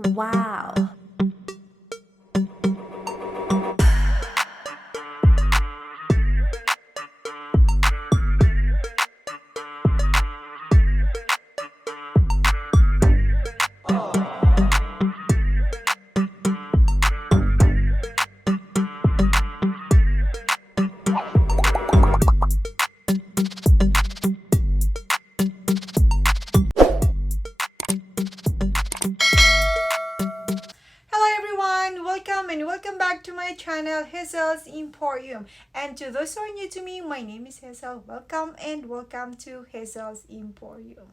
Wow. Hello everyone, welcome and welcome back to my channel Hazel's Emporium. And to those who are new to me, my name is Hazel. Welcome and welcome to Hazel's Emporium.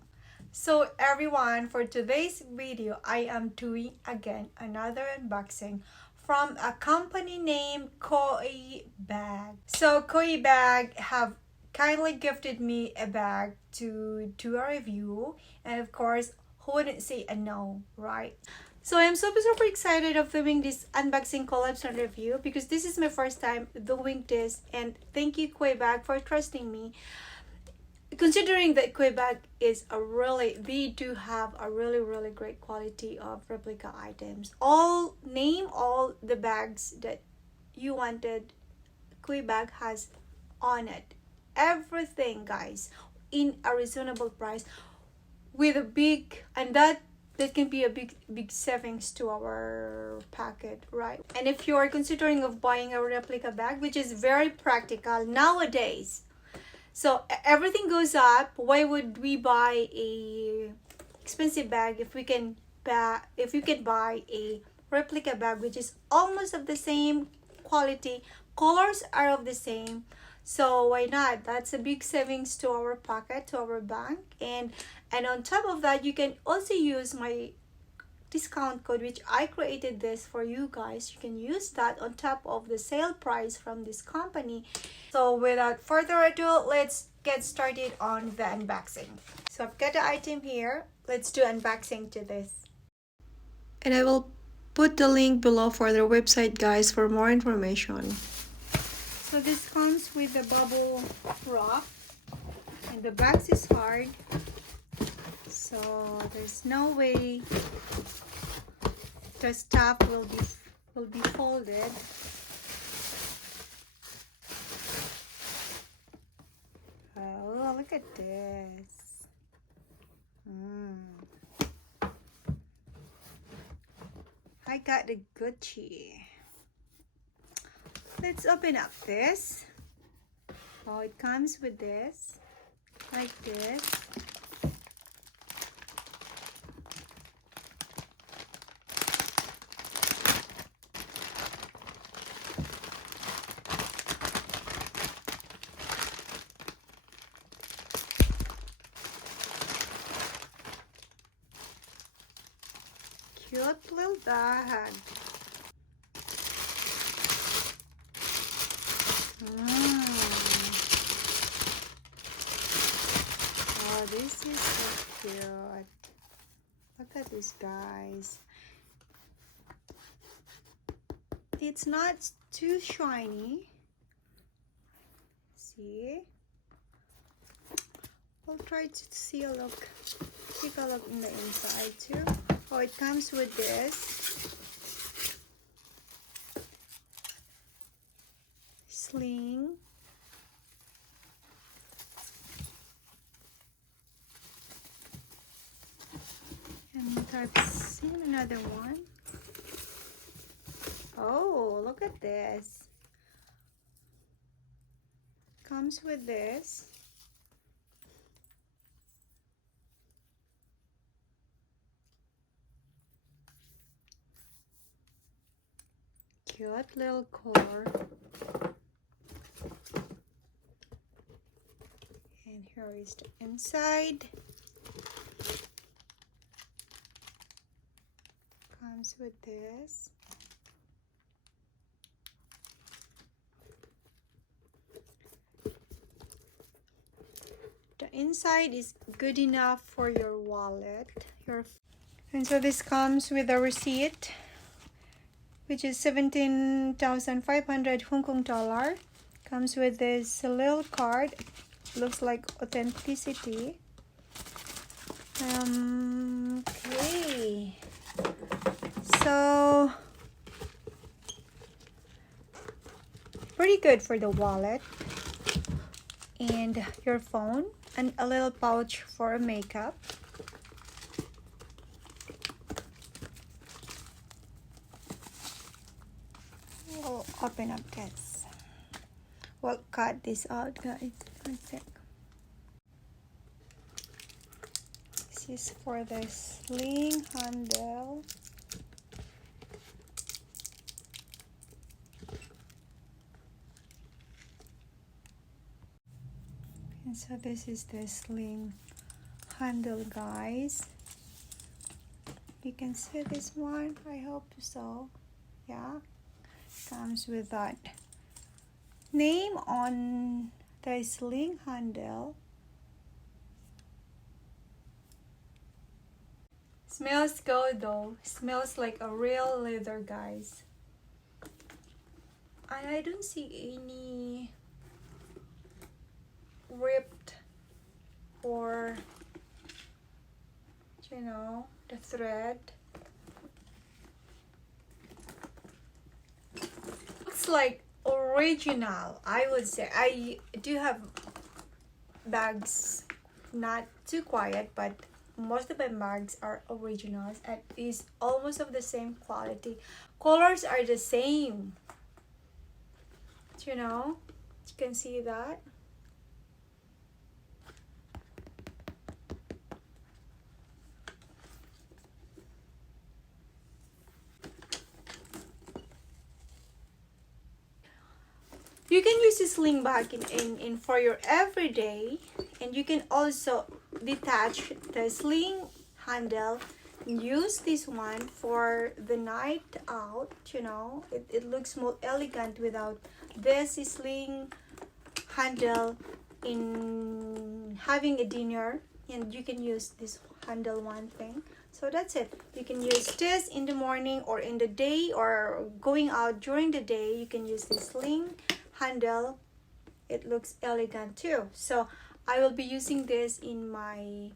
So everyone, for today's video, I am doing again another unboxing from a company named Koi Bag. So Koi Bag have kindly gifted me a bag to do a review, and of course, who wouldn't say a no, right? So I'm super excited of doing this unboxing collabs and review because this is my first time doing this, and thank you Quebec for trusting me. Considering that Quebec is they do have a really great quality of replica items. Name all the bags that you wanted, Quebec has on it. Everything, guys, in a reasonable price with a big, and that can be a big savings to our pocket, right? And if you are considering of buying a replica bag, which is very practical nowadays, so everything goes up, why would we buy a expensive bag if we can buy a replica bag which is almost of the same quality, colors are of the same, so why not? That's a big savings to our pocket, to our bank. And on top of that, you can also use my discount code, which I created this for you guys. You can use that on top of the sale price from this company. So without further ado, let's get started on the unboxing. So I've got the item here. Let's do unboxing to this. And I will put the link below for their website, guys, for more information. So this comes with the bubble wrap, and the box is hard, so there's no way the stuff will be folded. Oh, look at this. I got the Gucci. Let's open up this. Oh, it comes with this, like this. Cute little bag. Oh, this is so cute. Look at this, guys. It's not too shiny. See? I'll try to see a look. Take a look in the inside too. Oh, it comes with this sling. And I've seen another one. Oh, look at this. Comes with this. Cute little color. And here is the inside. Comes with this. The inside is good enough for your wallet. And so this comes with a receipt, which is 17,500 Hong Kong dollar. Comes with this little card. Looks like authenticity. Okay. So pretty good for the wallet and your phone, and a little pouch for makeup. We'll open up this. We'll cut this out, guys. One sec. This is for the sling handle. And so this is the sling handle, guys. You can see this one, I hope so. Yeah, comes with that name on the sling handle. Smells good though. Smells like a real leather, guys. And I don't see any ripped or, you know, the thread. Looks like original, I would say. I do have bags, not too quiet, but most of my bags are originals and is almost of the same quality. Colors are the same, you know, you can see that. You can use this sling bag in for your everyday, and you can also detach the sling handle and use this one for the night out, you know. It looks more elegant without this sling handle in having a dinner, and you can use this handle one thing. So that's it. You can use this in the morning or in the day, or going out during the day. You can use this sling handle. It looks elegant too. So I will be using this in my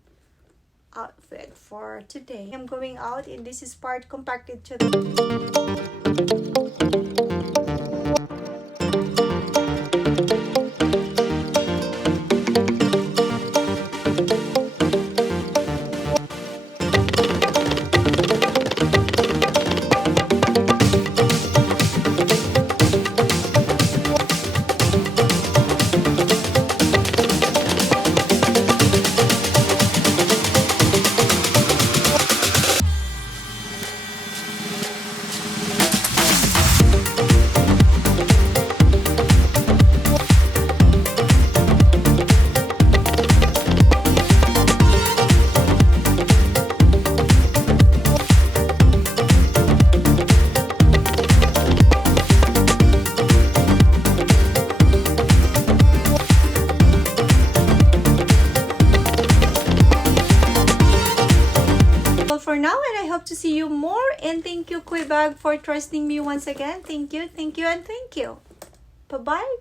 outfit for today. I'm going out, and this is part compacted to for now, and I hope to see you more. And thank you, Quebag, for trusting me once again. Thank you, and thank you. Bye-bye.